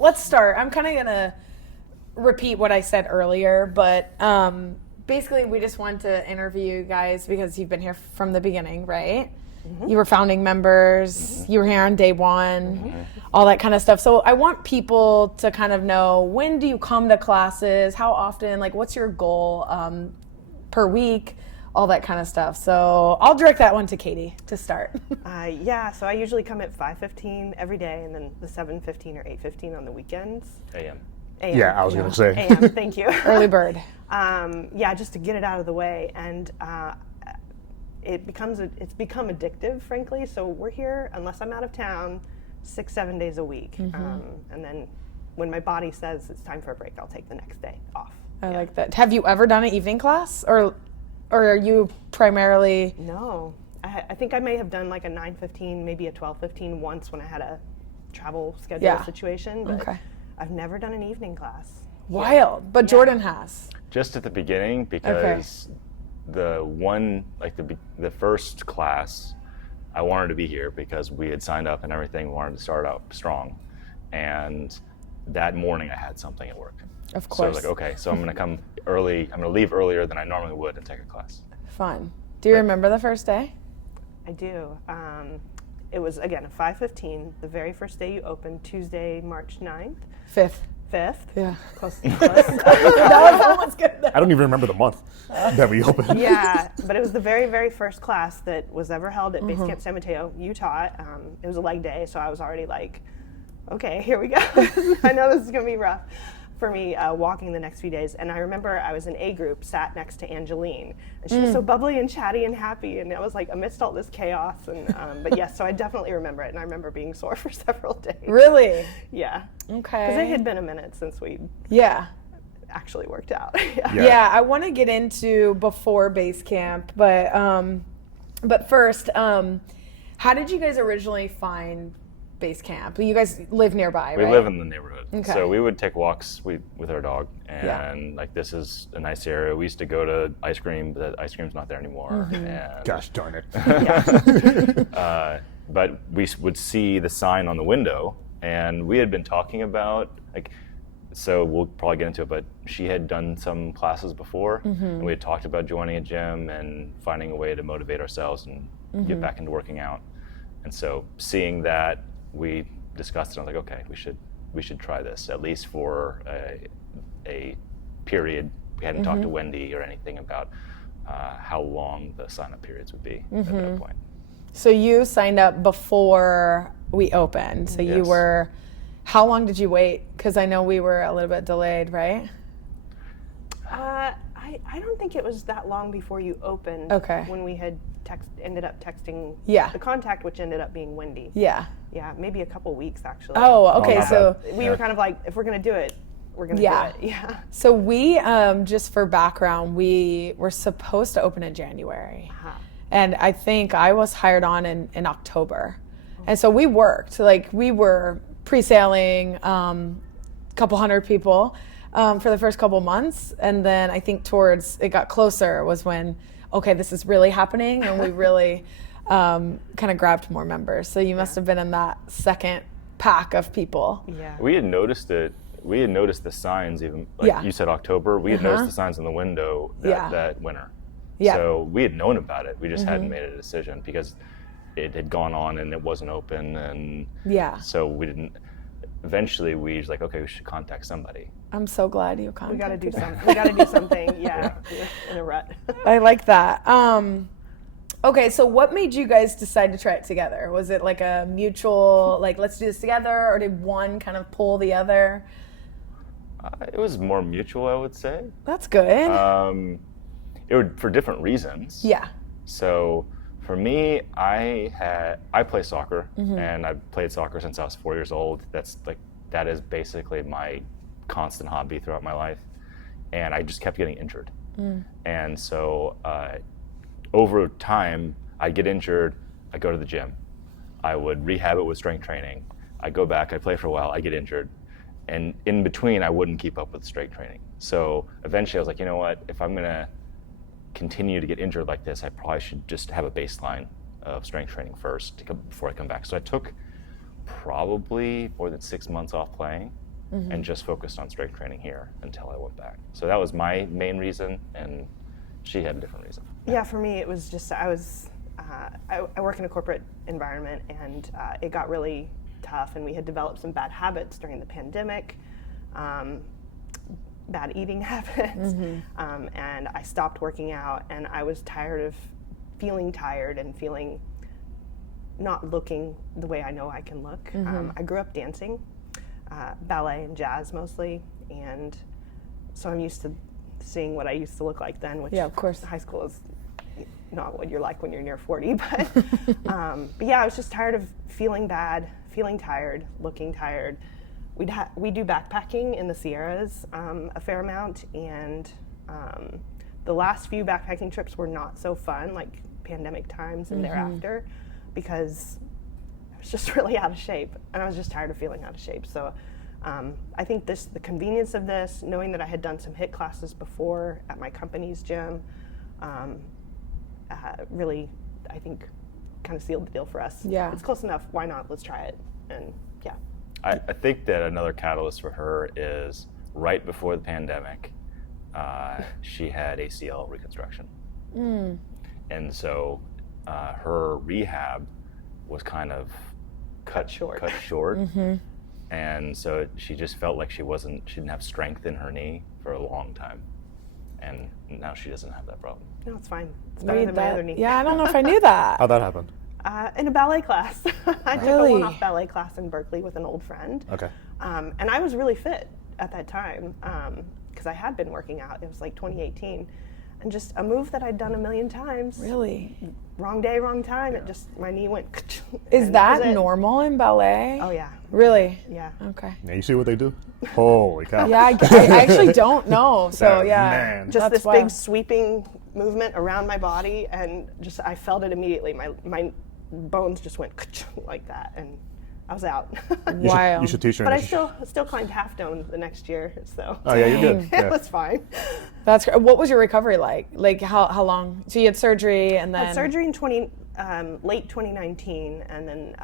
let's start. I'm kind of going to repeat what I said earlier, but basically we just want to interview you guys because you've been here from the beginning, right? You were founding members, you were here on day one, all that kind of stuff. So I want people to kind of know, when do you come to classes? How often? Like, what's your goal per week? All that kind of stuff. So I'll direct that one to Katie to start. So I usually come at 5:15 every day, and then the 7:15 or 8:15 on the weekends. AM. Yeah, I was going to say. AM, thank you. Early bird. Just to get it out of the way. And it's become addictive, frankly. So we're here, unless I'm out of town, 6-7 days a week. And then when my body says it's time for a break, I'll take the next day off. I like that. Have you ever done an evening class, or are you primarily? No, I think I may have done like a 9:15, maybe a 12:15 once when I had a travel schedule situation, but I've never done an evening class. Wild, but Jordan has. Just at the beginning, because the first class, I wanted to be here because we had signed up and everything. We wanted to start out strong, and that morning I had something at work. Of course. So I was like, okay, so I'm going to come early. I'm going to leave earlier than I normally would and take a class. Fun. Do you remember the first day? I do. It was, again, 5:15, the very first day you opened, Tuesday, March 9th. 5th. Yeah. Close. That was almost good. I don't even remember the month that we opened. Yeah, but it was the very, very first class that was ever held at Basecamp San Mateo. You taught. It was a leg day, so I was already like, okay, here we go. I know this is going to be rough for me walking the next few days. And I remember I was in A group, sat next to Angeline, and she was so bubbly and chatty and happy, and I was like amidst all this chaos. And but yes, so I definitely remember it, and I remember being sore for several days. Really? Yeah. Okay. Because it had been a minute since we actually worked out. Yeah, I want to get into before Basecamp, but first, how did you guys originally find Basecamp? You guys live nearby, right? We live in the neighborhood. Okay. So we would take walks with our dog, and like, this is a nice area. We used to go to ice cream, but the ice cream's not there anymore. And, Gosh darn it. but we would see the sign on the window, and we had been talking about, like, so we'll probably get into it, but she had done some classes before, and we had talked about joining a gym and finding a way to motivate ourselves and get back into working out. And so seeing that, we discussed it. I was like, okay, we should try this, at least for a period. We hadn't talked to Wendy or anything about how long the sign-up periods would be at that point. So you signed up before we opened. So you were, how long did you wait? Because I know we were a little bit delayed, right? I don't think it was that long before you opened. Okay. When we had ended up texting Yeah. the contact, which ended up being Wendy. Yeah. Yeah, maybe a couple weeks actually. Oh, okay. not So We were kind of like, if we're going to do it, we're going to do it. Yeah. So we, just for background, we were supposed to open in January. And I think I was hired on in October. And so we worked, like we were pre-sailing a couple hundred people for the first couple months. And then I think towards it got closer was when, okay, this is really happening. And we really kind of grabbed more members. So you must have been in that second pack of people. Yeah. We had noticed it. We had noticed the signs, even like you said, October. We had noticed the signs in the window that winter. Yeah. So we had known about it. We just hadn't made a decision because it had gone on and it wasn't open, and so we didn't. Eventually, we was like, okay, we should contact somebody. I'm so glad you contacted. We got to do something. We got to do something. Yeah. In a rut. I like that. Okay, so what made you guys decide to try it together? Was it like a mutual, like, let's do this together, or did one kind of pull the other? It was more mutual, I would say. That's good. It would, for different reasons. Yeah. So for me, I play soccer, and I've played soccer since I was 4 years old. That is basically my constant hobby throughout my life, and I just kept getting injured. And so over time, I'd get injured, I'd go to the gym, I would rehab it with strength training, I'd go back, I'd play for a while, I'd get injured, and in between, I wouldn't keep up with strength training. So eventually, I was like, you know what? If I'm gonna continue to get injured like this, I probably should just have a baseline of strength training first before I come back. So I took probably more than 6 months off playing, and just focused on strength training here until I went back. So that was my main reason, and she had a different reason. Yeah, for me, it was just I work in a corporate environment, and it got really tough, and we had developed some bad habits during the pandemic, bad eating habits, and I stopped working out, and I was tired of feeling tired and feeling not looking the way I know I can look. I grew up dancing, ballet and jazz mostly, and so I'm used to seeing what I used to look like then, which of course. High school is not what you're like when you're near 40, but yeah, I was just tired of feeling bad, feeling tired, looking tired. We do backpacking in the Sierras a fair amount, and the last few backpacking trips were not so fun, like pandemic times and thereafter, because I was just really out of shape, and I was just tired of feeling out of shape. So I think the convenience of this, knowing that I had done some HIIT classes before at my company's gym, really, I think, kind of sealed the deal for us. Yeah. It's close enough. Why not? Let's try it. And yeah. I think that another catalyst for her is right before the pandemic, she had ACL reconstruction. And so her rehab was kind of cut short. And so she just felt like she didn't have strength in her knee for a long time. And now she doesn't have that problem. No, it's fine. It's better than my other knee. Yeah, I don't know if I knew that. How'd that happen? In a ballet class. I took a Really? one-off ballet class in Berkeley with an old friend. Okay. And I was really fit at that time because I had been working out. It was like 2018. And just a move that I'd done a million times. Really? Wrong day, wrong time. It just, my knee went. Is and that was it. normal in ballet? Oh, yeah. Really? Yeah. Okay. Now you see what they do? Holy cow. Yeah, I actually don't know. So That- yeah, man. Just That's this wild. big sweeping movement around my body, and just I felt it immediately. My bones just went like that, and I was out. Wild. You should teach her. But I still climbed half dome the next year, so Oh yeah, you're good. it Yeah. was fine. That's great. What was your recovery like? Like how long? So you had surgery and then Had surgery in late 2019, and then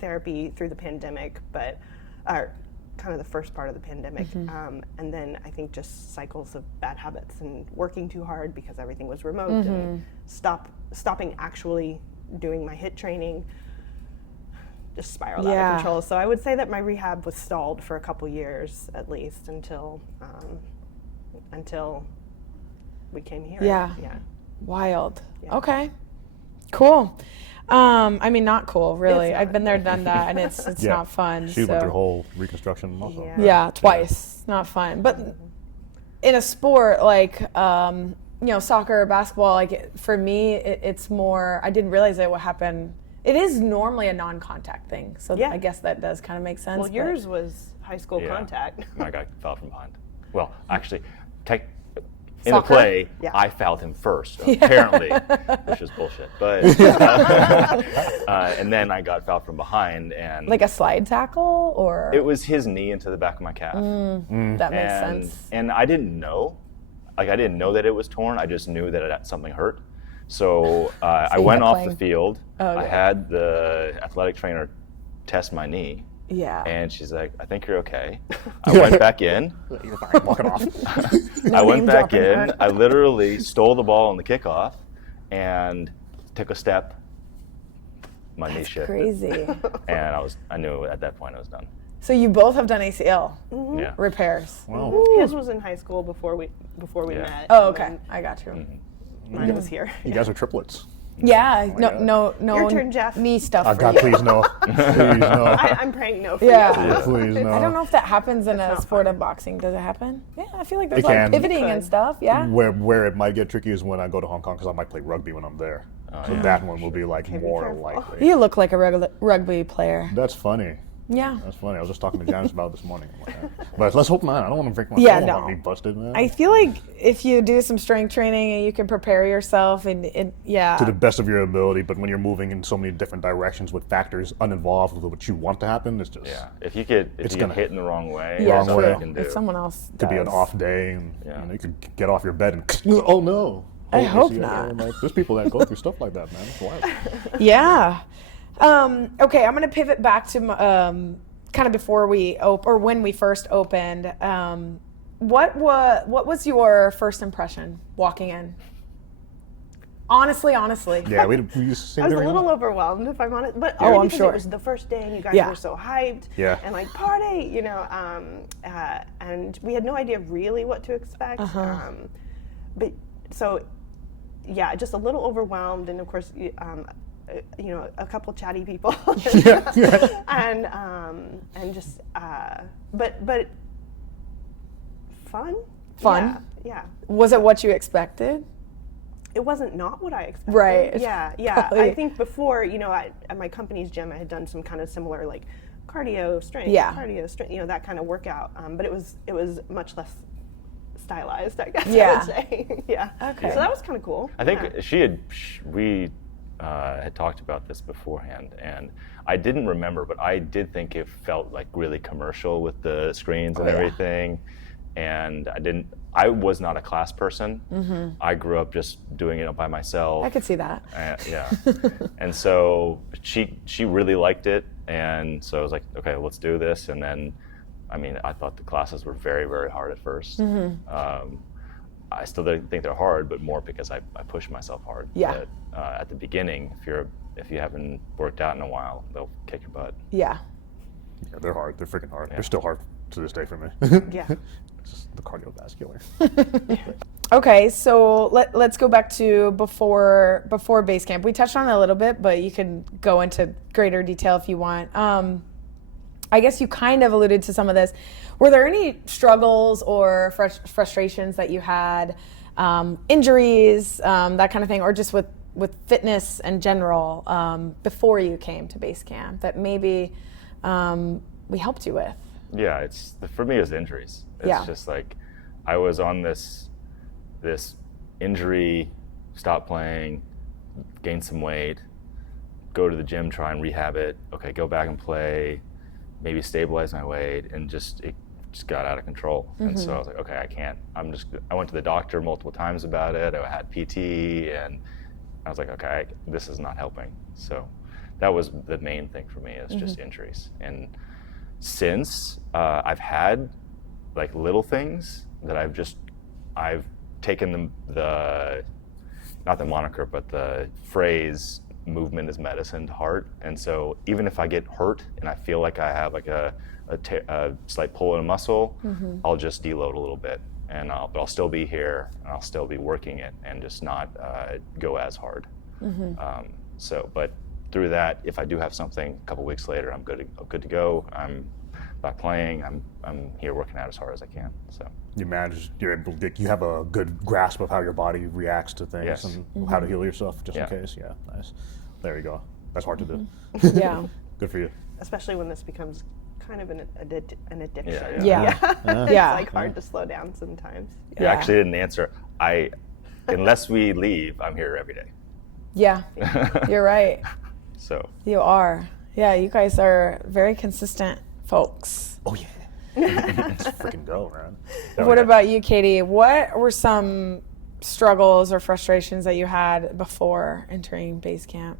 therapy through the pandemic, but kind of the first part of the pandemic, and then I think just cycles of bad habits and working too hard because everything was remote, and stopping actually doing my HIIT training. Just spiraled out of control. So I would say that my rehab was stalled for a couple years at least until we came here. Yeah. Yeah. Wild. Yeah. Okay. Cool. I mean, not cool, really. It's I've not. been there, done that, and it's Yeah. not fun. She so. went through whole reconstruction also. Yeah. right? Yeah, twice. Not fun. But in a sport like soccer or basketball, like for me, it's more. I didn't realize that what happened. It is normally a non-contact thing, so Yeah. I guess that does kind of make sense. Well, but- yours was high school Yeah. contact. My guy fell from behind. Well, actually, in the Soccer? play, Yeah. I fouled him first, apparently, which is bullshit. But and then I got fouled from behind, and like a slide tackle, or it was his knee into the back of my calf. that makes sense. And I didn't know, I didn't know that it was torn. I just knew that something hurt. So I you went kept off playing. the field. Oh, I okay. had the athletic trainer test my knee. Yeah. And she's like, I think you're okay. I went back in. You're fine. Walk it off. I went name back dropping in. her. I literally stole the ball on the kickoff and took a step. My knee shifted. Crazy. And I knew at that point I was done. So you both have done ACL Yeah. repairs. Wow. His was in high school before we Yeah. met. Oh, and okay. then I got you. Mine was here. You guys are triplets. Yeah. my No. God. No. Your turn, Jeff. Knee stuff. Oh for God, you. please no. Please no. I'm praying no for Yeah. you. Please no. I don't know if that happens in a not sport fun. of boxing. Does it happen? Yeah, I feel like there's It like can. pivoting It and could. stuff. Yeah. Where it might get tricky is when I go to Hong Kong because I might play rugby when I'm there. So yeah. that one will be like be more careful. likely. You look like a rugby player. That's funny. Yeah. That's funny. I was just talking to Janice about it this morning. But let's hope not. I don't want to break my Yeah, I don't no. want to be busted, man. I feel like if you do some strength training and you can prepare yourself and yeah. To the best of your ability, but when you're moving in so many different directions with factors uninvolved with what you want to happen, it's just Yeah. If you get gonna- hit in the wrong way, yeah, wrong that's all way. you true. can do. If someone else could be an does. off day, and Yeah. you could get off your bed and oh no. I hope ACL, not. Like, there's people that go through stuff like that, man. It's wild. Yeah. Okay, I'm going to pivot back to kind of before or when we first opened, what was your first impression walking in? Honestly. Yeah, we used to say I was a little overwhelmed, if I'm honest. But I'm because sure. it was the first day and you guys Yeah. were so hyped Yeah. and like party, you know, and we had no idea really what to expect. But so, yeah, just a little overwhelmed, and of course, you know, a couple chatty people, and just, but fun. Fun? Yeah. Was it what you expected? It wasn't not what I expected. Right. Yeah. Probably. I think before, you know, at my company's gym, I had done some kind of similar like cardio strength, you know, that kind of workout. But it was much less stylized, I guess I would say. Yeah. Okay. So that was kind of cool. I think we had talked about this beforehand, and I didn't remember, but I did think it felt like really commercial with the screens and everything. And I was not a class person. I grew up just doing it by myself. I could see that. Yeah. And so she really liked it, and so I was like, okay, let's do this. And then, I mean, I thought the classes were very, very hard at first. I still think they're hard, but more because I push myself hard. Yeah. But, at the beginning, if you haven't worked out in a while, they'll kick your butt. Yeah. Yeah, they're hard. They're freaking hard. They're still hard to this day for me. Yeah. It's just the cardiovascular. Okay, so let's go back to before Basecamp. We touched on it a little bit, but you can go into greater detail if you want. I guess you kind of alluded to some of this. Were there any struggles or frustrations that you had, injuries, that kind of thing, or just with fitness in general before you came to Basecamp that maybe we helped you with? Yeah, for me, it's injuries. It's just like I was on this injury, stop playing, gain some weight, go to the gym, try and rehab it. Okay, go back and play, maybe stabilize my weight, and it just got out of control. And so I was like, okay, I can't. I went to the doctor multiple times about it. I had PT, and I was like, okay, this is not helping. So that was the main thing for me, is just injuries. And since I've had like little things that I've taken the not the moniker, but the phrase movement is medicine to heart. And so even if I get hurt and I feel like I have like a slight pull in a muscle, I'll just deload a little bit, but I'll still be here and I'll still be working it and just not go as hard. But through that, if I do have something a couple weeks later, I'm good to go. I'm not playing. I'm here working out as hard as I can. So You're able to you have a good grasp of how your body reacts to things and how to heal yourself just in case. Yeah, nice. There you go. That's hard to do. Yeah. Good for you. Especially when this becomes kind of an addiction. Yeah. It's like hard to slow down sometimes. You actually didn't answer. Unless we leave, I'm here every day. Yeah, you're right. So You are. Yeah, you guys are very consistent folks. Oh yeah. Let's freaking go, man. What about you, Katie? What were some struggles or frustrations that you had before entering Basecamp?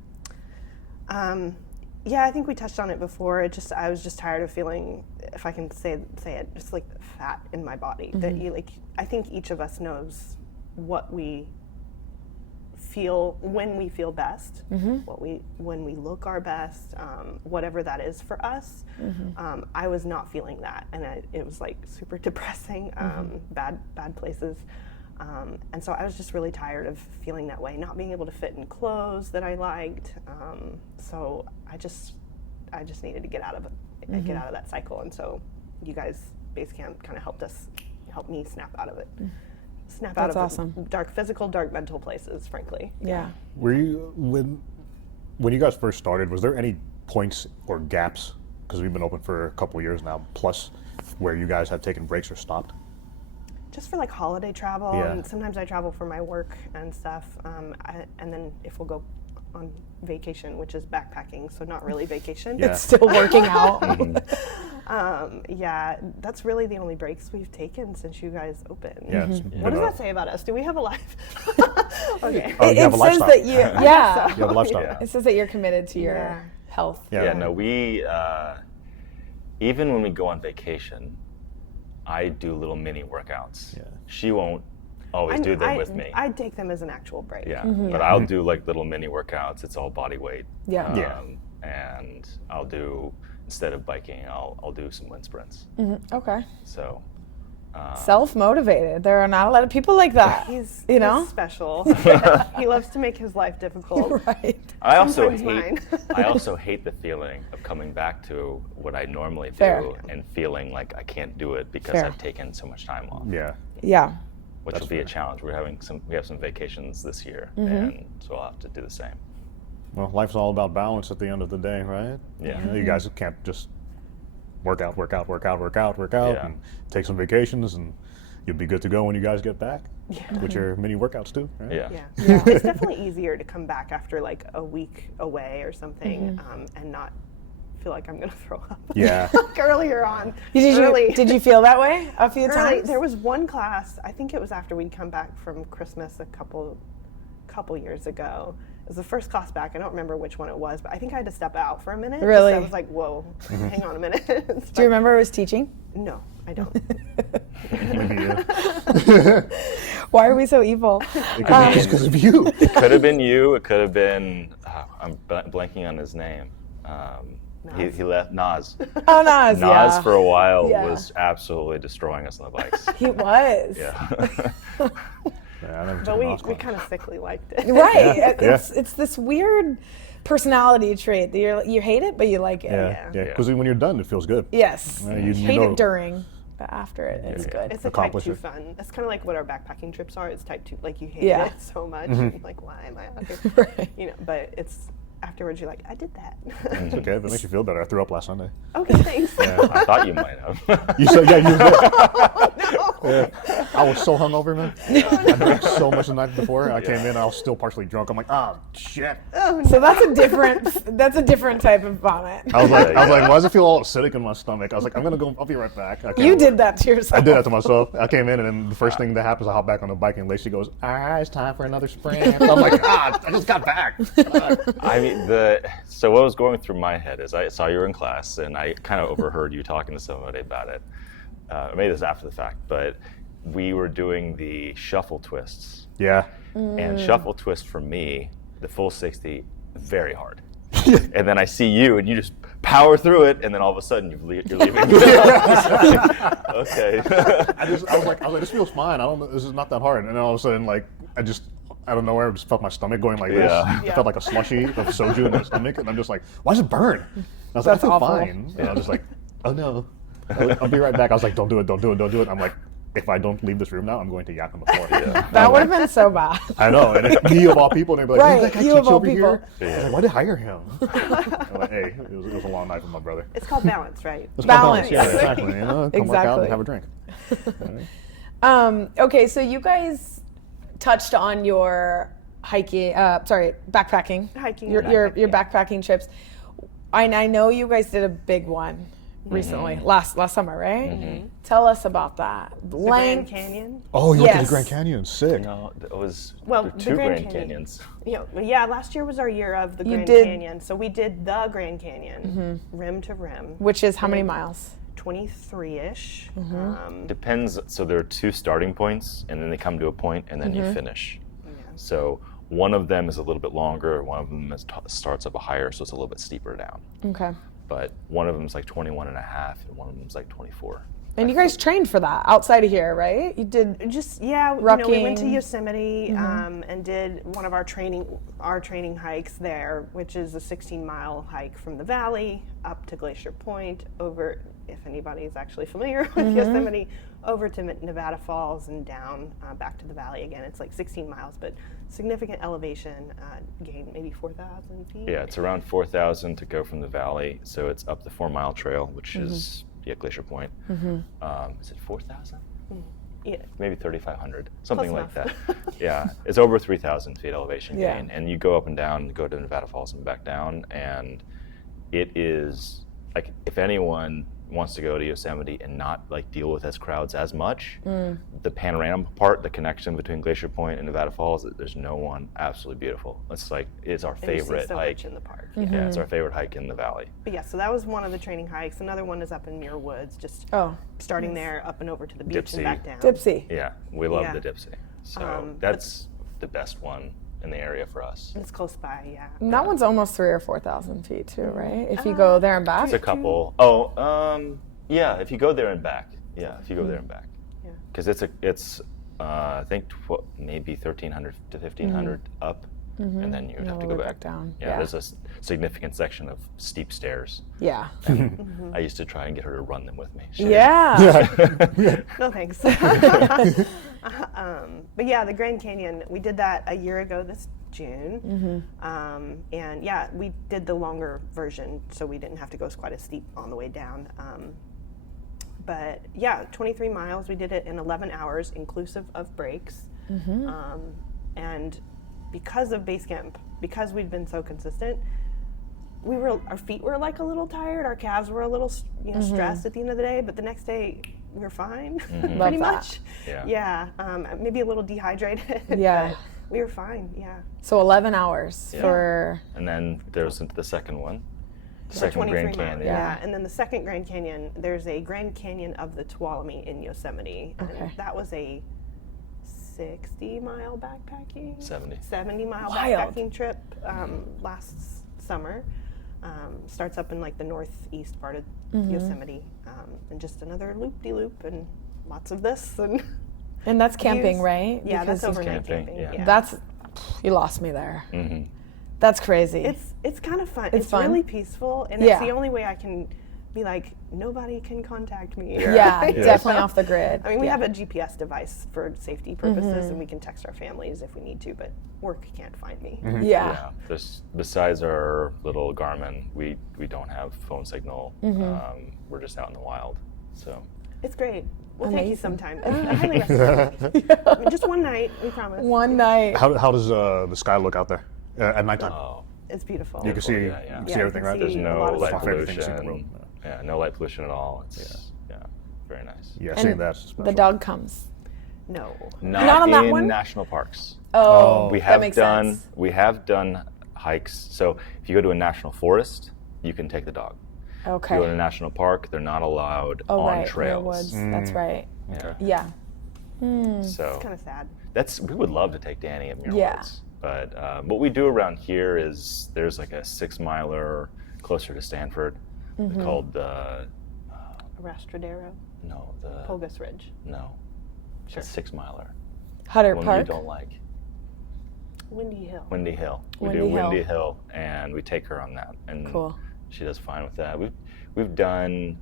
Yeah, I think we touched on it before. I was just tired of feeling, if I can say it, just like fat in my body. That I think each of us knows what we feel when we feel best, when we look our best, whatever that is for us. I was not feeling that, and it was like super depressing, bad places. And so I was just really tired of feeling that way, not being able to fit in clothes that I liked. So I just needed to get out of it, get out of that cycle. And so you guys, Basecamp, kind of helped me snap out of it. Snap That's out of awesome. dark physical, dark mental places, frankly. Yeah. Were you when you guys first started? Was there any points or gaps, because we've been open for a couple of years now, plus where you guys have taken breaks or stopped? Just for like holiday travel, Yeah. and sometimes I travel for my work and stuff. And then if we'll go on vacation, which is backpacking, so not really vacation. Yeah. It's still working out. Yeah, that's really the only breaks we've taken since you guys opened. Yeah. What does that say about us? Do we have a life? Okay. Oh, you have a It says lifestyle. that you, yeah. You have a lifestyle. Yeah. It says that you're committed to your Yeah. health. yeah, no, even when we go on vacation, I do little mini workouts. Yeah. She won't always do them with me. I take them as an actual break. Yeah, but I'll do like little mini workouts. It's all body weight. Yeah. And I'll do, instead of biking, I'll do some wind sprints. Okay. So. Self-motivated. There are not a lot of people like that. He's special. He loves to make his life difficult. Right. I also Sometimes hate the feeling of coming back to what I normally do Fair. and feeling like I can't do it because Fair. I've taken so much time off. Yeah. Yeah. Which will be a challenge. We have some vacations this year, and so I'll have to do the same. Well, life's all about balance at the end of the day, right? Yeah. You guys can't just work out, Yeah. and take some vacations, and you'll be good to go when you guys get back with your mini workouts too, right? Yeah. Yeah. It's definitely easier to come back after like a week away or something, and not feel like I'm gonna throw up. Yeah. Like earlier on. Did you feel that way a few Early, times? there was one class, I think it was after we'd come back from Christmas a couple years ago. It was the first class back. I don't remember which one it was, but I think I had to step out for a minute. Really? I was like, whoa, hang on a minute. Do you remember who was teaching? No, I don't. Maybe, yeah. Why are we so evil? It could be just because of you. It could have been you. It could have been. I'm blanking on his name. He left Nas. Oh, Nas, Nas for a while Yeah. was absolutely destroying us on the bikes. He was. Yeah. Yeah, I never But took an we Oz class. kind of sickly liked it. Right. Yeah. It's this weird personality trait that you hate it, but you like it. Yeah, Yeah. because when you're done, it feels good. Yes. You hate know- it during, but after it, it's good. It's a type Accomplish 2 it. fun. That's kind of like what our backpacking trips are. It's type 2. Like you hate Yeah. it so much. And like, why am I out here? Right. You know, but it's afterwards you're like, I did that. It's okay. If it makes you feel better. I threw up last Sunday. Okay, thanks. I thought you might have. You said, yeah, you did. No. Yeah. I was so hungover, man. I drank so much the night before. I came in, I was still partially drunk. I'm like, oh shit. So that's a different type of vomit. I was like, why does it feel all acidic in my stomach? I was like, I'll be right back. You did that to yourself. I did that to myself. I came in, and then the first thing that happens, I hop back on the bike, and Lacey goes, all right, it's time for another sprint. So I'm like, I just got back. I mean, so what was going through my head is I saw you were in class, and I kind of overheard you talking to somebody about it. Maybe this is after the fact, but we were doing the shuffle twists. Yeah. And shuffle twist for me, the full 60, very hard. And then I see you, and you just power through it, and then all of a sudden you're leaving. Okay. I was like, this feels fine. I don't know, this is not that hard. And then all of a sudden, like, out of nowhere, I just felt my stomach going like this. Yeah. It felt like a slushy of soju in my stomach, and I'm just like, why does it burn? And I was That's like, I feel awful. fine. And I was just like, oh no. I'll be right back. I was like, don't do it. I'm like, if I don't leave this room now, I'm going to yak on the floor. That would have been so bad. I know, and it's me of all people, and they'd be like, Right, "That guy you teach of all over here?" people. I was like, why did I hire him? I'm like, hey, it was a long night with my brother. It's called balance, right? It's called Balance. Yeah, exactly. You know, come work out Exactly. and have a drink. Okay, so you guys touched on your backpacking. Hiking Your and your backpacking, backpacking trips. I know you guys did a big one recently, last summer, right? Tell us about that. The Grand Length. Canyon. Oh, you went to the Yes. Grand Canyon. Sick. No, it was Well, there were the two Grand Grand Canyon. Canyons. Yeah, last year was our year of the You Grand did- Canyon. So we did the Grand Canyon, rim to rim, Which is how many miles? 23-ish. Depends. So there are two starting points, and then they come to a point, and then you finish. So one of them is a little bit longer. One of them starts up higher, so it's a little bit steeper down. Okay. But one of them is like 21 and a half, and one of them is like 24. And you guys trained for that outside of here, right? You did. we went to Rucking. Yosemite and did one of our training hikes there, which is a 16-mile hike from the valley up to Glacier Point, over, if anybody's actually familiar with Yosemite, over to Nevada Falls and down back to the valley again. It's like 16 miles, but significant elevation gain, maybe 4,000 feet. Yeah, it's around 4,000 to go from the valley. So it's up the 4 Mile Trail, which is Glacier Point. Is it 4,000? Yeah. Maybe 3,500, something Close like that. enough. Yeah, it's over 3,000 feet elevation Yeah. gain, and you go up and down, go to Nevada Falls and back down, and it is like, if anyone wants to go to Yosemite and not like deal with those crowds as much, the panorama part, the connection between Glacier Point and Nevada Falls, there's no one absolutely beautiful. It's our And you see favorite so hike much in the park. Yeah, it's our favorite hike in the valley. But yeah, so that was one of the training hikes. Another one is up in Muir Woods, just starting there, up and over to the beach Dipsy. and back down. Dipsy. Yeah, we love Yeah. the Dipsy. So that's the best one in the area for us. It's close by, yeah. And that one's almost 3,000 or 4,000 feet too, right? If you go there and back. It's a couple. Yeah, if you go there and back. Yeah, if you go there and back. Yeah. Because it's I think maybe 1,300 to 1,500 up, and then you would have to go back down. Yeah, there's a significant section of steep stairs. Yeah. I used to try and get her to run them with me. No thanks. But yeah, the Grand Canyon, we did that a year ago this June. And yeah, we did the longer version, so we didn't have to go quite as steep on the way down. But yeah, 23 miles, we did it in 11 hours, inclusive of breaks. And because of Basecamp, because we'd been so consistent, our feet were like a little tired, our calves were a little stressed at the end of the day, but the next day we were fine, pretty much. Yeah, maybe a little dehydrated, Yeah. but we were fine, So 11 hours for. And then there's the second one. The Second 23 Grand miles, Canyon. yeah. And then the second Grand Canyon, there's a Grand Canyon of the Tuolumne in Yosemite. And that was a 60-mile backpacking? 70-mile backpacking trip last summer. Starts up in like the northeast part of Yosemite. And just another loop-de-loop and lots of this. And that's camping, views. right? Yeah, Because that's overnight camping, camping. That's, you lost me there. That's crazy. It's kind of fun. It's fun. Really peaceful, and it's the only way I can be like, nobody can contact me. Definitely off the grid. I mean, we have a GPS device for safety purposes, and we can text our families if we need to, but work can't find me. Yeah. Besides our little Garmin, we don't have phone signal. We're just out in the wild. So It's great. We'll take you sometime. I Amazing. highly recommend it. I mean, just one night, we promise. One night. How does the sky look out there at nighttime? It's beautiful. You can see, yeah. you can Yeah, see you everything, can right? see there's a no lot of light stuff. Everything's in the pollution. room. Yeah, no light pollution at all. It's very nice. Yeah, And seeing that's special. the dog comes. No. Not on that in one? national parks. Oh, We that have makes done sense. we have done hikes. So if you go to a national forest, you can take the dog. If you go to a Okay. national park, they're not allowed Oh, on right. trails. Woods. That's right. Yeah. Yeah. So Kind of sad. we would love to take Danny at Muir Yeah. Woods. But what we do around here is there's like a 6-miler closer to Stanford called Rastradero, Pulgas Ridge. No. Sure. It's a 6-miler. Hutter One Park. you don't like. Windy Hill. Windy Hill. We Windy do Hill. Windy Hill, and we take her on that, and Cool. she does fine with that. We've done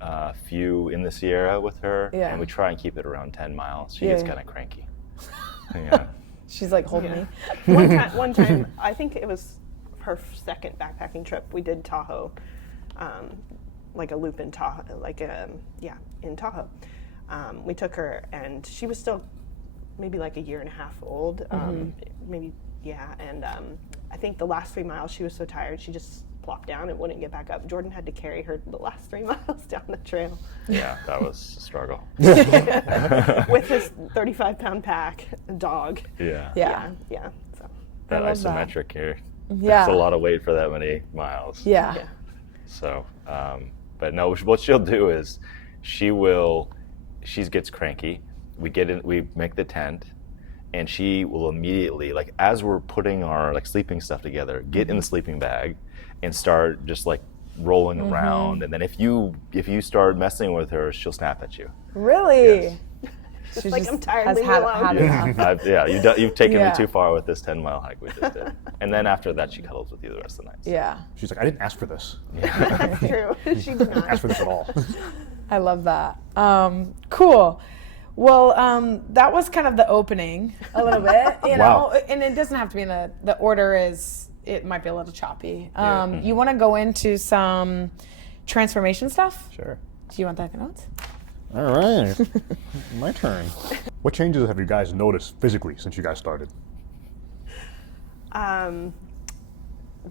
a few in the Sierra with her, Yeah. and we try and keep it around 10 miles. She Yeah, gets yeah. kind of cranky. Yeah. She's like, hold me. One time, I think it was her second backpacking trip. We did Tahoe, like a loop in Tahoe, in Tahoe. We took her, and she was still maybe like a year and a half old, maybe, and I think the last 3 miles she was so tired she just plopped down and wouldn't get back up. Jordan had to carry her the last 3 miles down the trail. Yeah, that was a struggle. With his 35-pound pack, dog. Yeah. Yeah. Yeah. So. That love that. isometric here. Yeah. That's a lot of weight for that many miles. Yeah. Yeah. So, but no, what she'll do is she gets cranky. We make the tent, and she will immediately, like as we're putting our like sleeping stuff together, get in the sleeping bag and start just like rolling around. And then if you start messing with her, she'll snap at you. Really? Yes. Just She like, just I'm tired, has leave me had alone. enough. You've taken Yeah. me too far with this 10-mile hike we just did. And then after that, she cuddles with you the rest of the night. Yeah. She's like, I didn't ask for this. That's true. She did not. Ask for this at all. I love that. Cool. Well, that was kind of the opening a little bit, you know, Wow. and it doesn't have to be in the order it might be a little choppy. Yeah. You want to go into some transformation stuff? Sure. Do you want that notes? All right. My turn. What changes have you guys noticed physically since you guys started?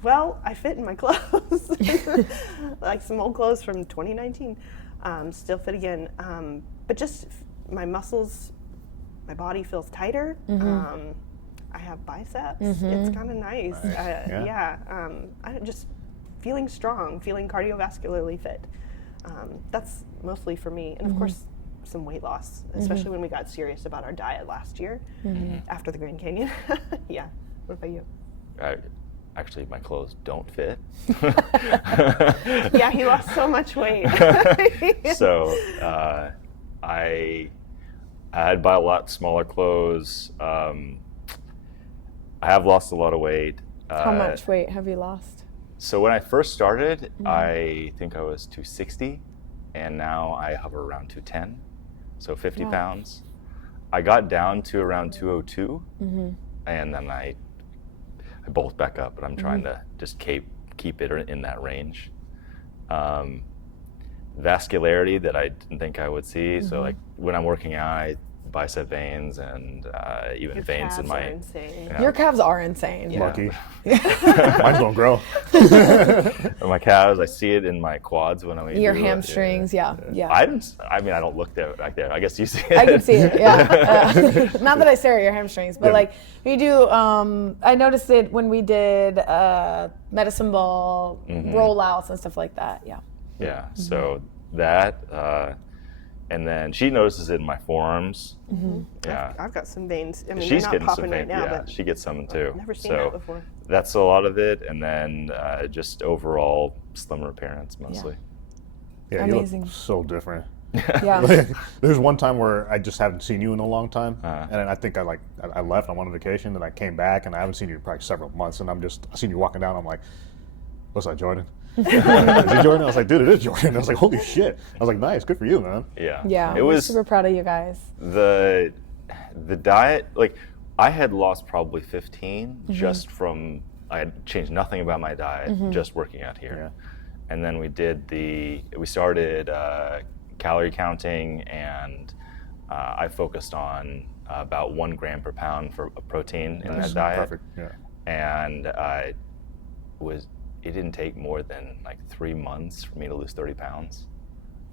Well, I fit in my clothes, like some old clothes from 2019, still fit again. But just my muscles, my body feels tighter. I have biceps. It's kind of nice. I just feeling strong, feeling cardiovascularly fit. That's mostly for me, and of course, some weight loss, especially when we got serious about our diet last year after the Grand Canyon. Yeah. What about you? Actually, my clothes don't fit. Yeah, he lost so much weight. So I had to buy a lot smaller clothes. I have lost a lot of weight. How much weight have you lost? So when I first started, I think I was 260, and now I hover around 210, so 50 pounds. I got down to around 202, and then I bulked back up, but I'm trying to just keep it in that range. Vascularity that I didn't think I would see. So like when I'm working out, bicep veins and even Your veins calves in my are insane. Yeah. Your calves are insane. Yeah. Lucky. Mine's don't grow. my calves. I see it in my quads when I'm Your hamstrings, yeah. I don't look there back there. I guess you see it. I can see it, yeah. Not that I stare at your hamstrings, but like we do, I noticed it when we did medicine ball rollouts and stuff like that, yeah. Yeah, so that, and then she notices it in my forearms. Yeah. I've got some veins. I mean, She's they're getting not some popping right veins. now, Yeah, but she gets some too. I've never seen so that before. that's a lot of it, and then just overall slimmer appearance mostly. Yeah, Amazing. You look so different. Yeah. There's one time where I just haven't seen you in a long time, and I think I left. I went on vacation, and I came back, and I haven't seen you in probably several months. And I seen you walking down. I'm like, what's that, Jordan? Is it Jordan? I was like, dude, it is Jordan. I was like, holy shit. I was like, nice, good for you, man. Yeah. Yeah, It we're was super proud of you guys. the diet. Like, I had lost probably 15 just from I had changed nothing about my diet, just working out here. Yeah. And then we started calorie counting, and I focused on about 1 gram per pound for protein in that diet. Perfect. Yeah. And it didn't take more than like 3 months for me to lose 30 pounds.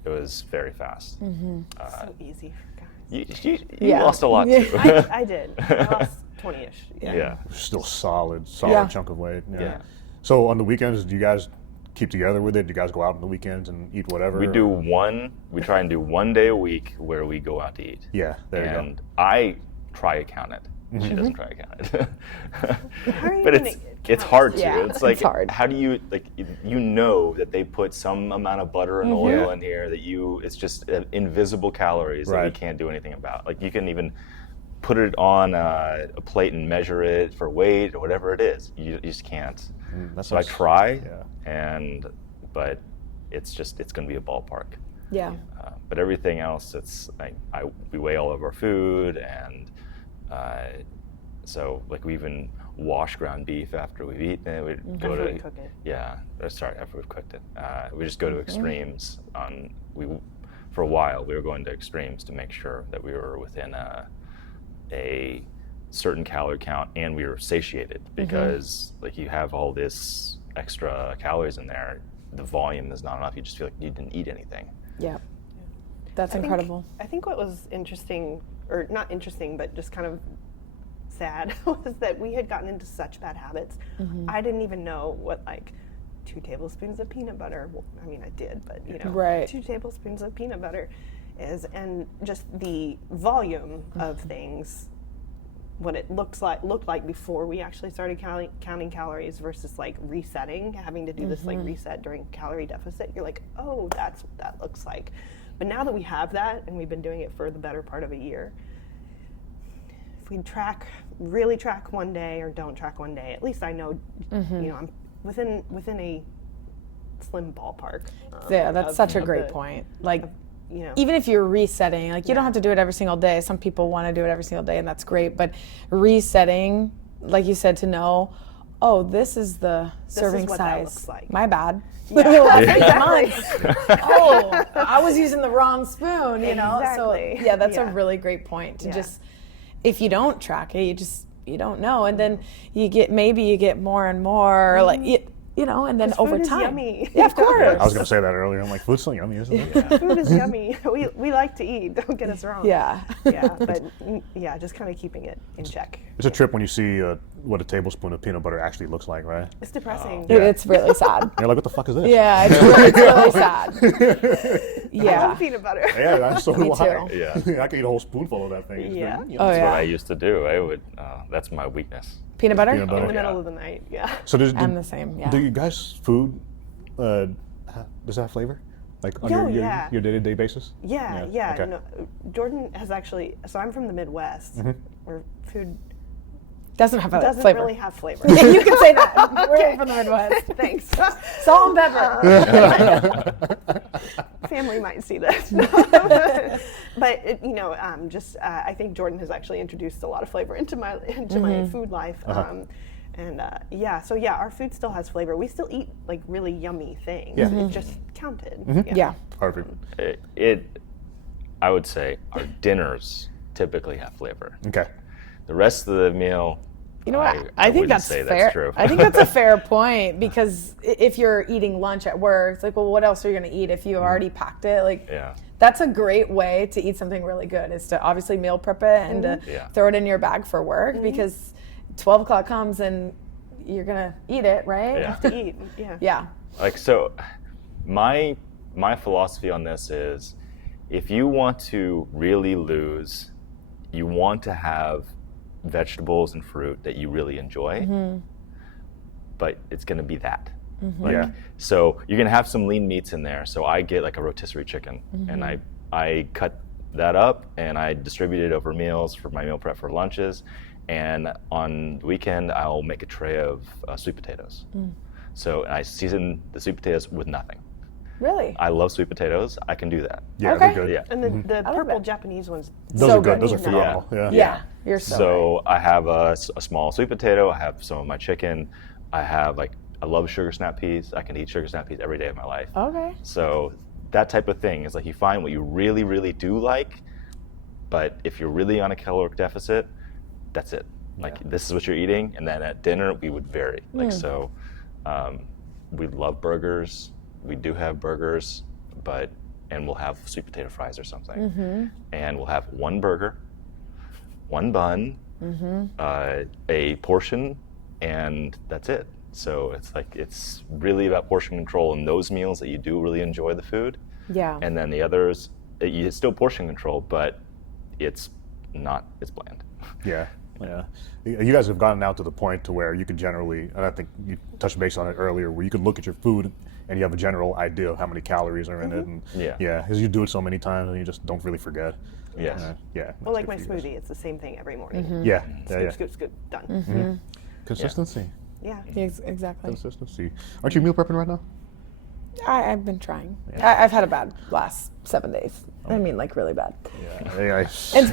It was very fast. so easy for guys. You lost a lot too. I did. I lost 20-ish. Yeah. Still solid Yeah. chunk of weight. Yeah. So on the weekends, do you guys keep together with it? Do you guys go out on the weekends and eat whatever? We try and do 1 day a week where we go out to eat. Yeah, there you go. And I try to count it. She doesn't try to count it. How are you But gonna it's count? hard to. Yeah, It's like, it's hard. how do you, like, you know that they put some amount of butter and oil in here it's just invisible calories that we Right. can't do anything about. Like, you can even put it on a plate and measure it for weight or whatever it is. You just can't. So I try, but it's going to be a ballpark. Yeah. But everything else, it's like we weigh all of our food, and so like we even wash ground beef after we've eaten it. We go After to we cook it. Yeah, after we've cooked it. We just go to extremes. For a while we were going to extremes to make sure that we were within a certain calorie count and we were satiated, because like you have all this extra calories in there, the volume is not enough. You just feel like you didn't eat anything. Yeah. That's incredible. I think what was interesting, or not interesting, but just kind of sad, was that we had gotten into such bad habits. I didn't even know what, like, 2 tablespoons of peanut butter, well, I mean, I did, but, you know, Right. 2 tablespoons of peanut butter is, and just the volume of things, what it looked like before we actually started counting calories versus like resetting, having to do this like reset during calorie deficit. You're like, oh, that's what that looks like. But now that we have that, and we've been doing it for the better part of a year, if we really track 1 day or don't track 1 day, at least I know, you know, I'm within a slim ballpark. Yeah, that's such a of great the- point. Like, You know, even if you're resetting, like, you don't have to do it every single day. Some people want to do it every single day, and that's great. But resetting, like you said, to know, oh, this is the serving what that size. looks like. My bad. Yeah. Exactly. Oh, I was using the wrong spoon, you know? Exactly. So, yeah, that's a Yeah. really great point to Yeah. just, if you don't track it, you just you don't know. And then you get more and more, like, you know, and then over food is time. yummy. Yeah, of course. I was gonna say that earlier. I'm like, food's so yummy, isn't it? Food is yummy. We like to eat. Don't get us wrong. Yeah. Yeah, but yeah, just kind of keeping it in check. It's a trip when you see what a tablespoon of peanut butter actually looks like, right? It's depressing. Dude, it's really sad. You're like, what the fuck is this? Yeah, it's really sad. I Yeah. love peanut butter. Yeah, that's so Me do I. too. Yeah. I could eat a whole spoonful of that thing. It's Yeah. pretty- Oh, That's what yeah. I used to do. I would. That's my weakness. Peanut butter? Peanut butter. In the yeah. middle of the night. Yeah. So I'm the same, yeah. do you guys' food, does that have flavor? Like on Oh, your yeah. day-to-day basis? Yeah. Okay. No, Jordan has actually. So I'm from the Midwest, Mm-hmm. where food Doesn't have a doesn't flavor. really have flavor. Yeah, you can say that. We're Okay. from the Midwest. Thanks. Salt and pepper. Family might see this. But I think Jordan has actually introduced a lot of flavor into my food life. So our food still has flavor. We still eat like really yummy things. Yeah. It's just counted. Yeah. Perfect. I would say our dinners typically have flavor. Okay. The rest of the meal, You know what? I think wouldn't that's say fair. That's true. I think that's a fair point, because if you're eating lunch at work, it's like, well, what else are you going to eat if you've already packed it? Like, Yeah. that's a great way to eat something really good, is to obviously meal prep it and to Yeah. throw it in your bag for work, because 12 o'clock comes and you're going to eat it, right? Yeah. To eat. Yeah. Yeah. Like, so my philosophy on this is, if you want to really lose, you want to have vegetables and fruit that you really enjoy, but it's going to be that. Like, Yeah. so you're going to have some lean meats in there. So I get like a rotisserie chicken, and I cut that up and I distribute it over meals for my meal prep for lunches. And on the weekend, I'll make a tray of sweet potatoes. So I season the sweet potatoes with nothing. Really? I love sweet potatoes. I can do that. Yeah, Okay. they're good. Yeah. And the purple that. Japanese ones. Those So are good. good. Those are phenomenal. Yeah. Yeah. You're so, So I have a small sweet potato. I have some of my chicken. I have I love sugar snap peas. I can eat sugar snap peas every day of my life. right. Okay. So that type of thing is like, you find what you really, really do like, but if you're really on a caloric deficit, that's it. Like, this is what you're eating, and then at dinner we would vary. Like, so we love burgers. We do have burgers, and we'll have sweet potato fries or something. And we'll have one burger, one bun, a portion, and that's it. So it's really about portion control in those meals that you do really enjoy the food. Yeah. And then the others, it's still portion control, but it's bland. Yeah. Yeah. You guys have gotten out to the point to where you can generally, and I think you touched base on it earlier, where you can look at your food and you have a general idea of how many calories are in it. And Yeah. because you do it so many times and you just don't really forget. Yes. Yeah. Well, that's like my good for you guys. smoothie, it's the same thing every morning. Yeah. Yeah. Scoop, Yeah. scoop, scoop, done. Consistency. Yeah. Exactly. Consistency. Aren't you meal prepping right now? I've been trying. I've had a bad last 7 days. I mean, like, really bad. Yeah.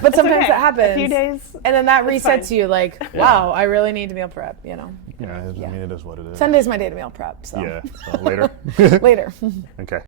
But sometimes okay. it happens. A few days. And then that It's resets fine. you, like, wow, I really need to meal prep, you know. I mean, it is what it is. Sunday's my day to meal prep, so Yeah. So later. later. Okay.